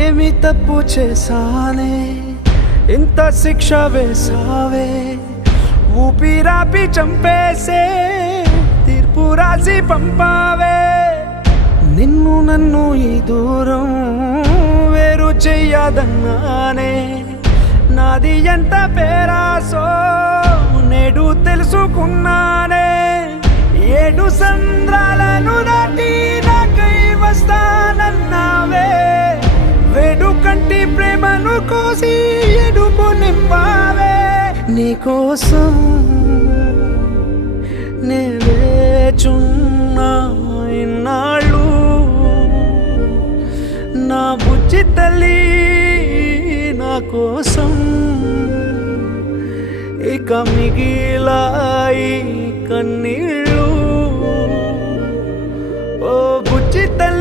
ఏమి తప్పు చేశానే ఇంత శిక్ష వేసావే ఊపిరాపి చంపేసే తీర్పు రాసి పంపావే నిన్ను నన్ను ఈ దూరం వేరు చెయ్యదన్నానే నాది ఎంత పేరాసో నేడు తెలుసుకున్నానే 7 సంద్రాలను దాటి నాకై వస్తానన్నావే వేడు కంటి ప్రేమను కోసి ఎడుపు నింపావే నీకోసం నే వేచున్నా ఇన్నాళ్ళు నా బుజ్జి తల్లి నా కోసం ఇక మిగిలాయి కన్నీళ్ళు ఓ బుజ్జి తల్లి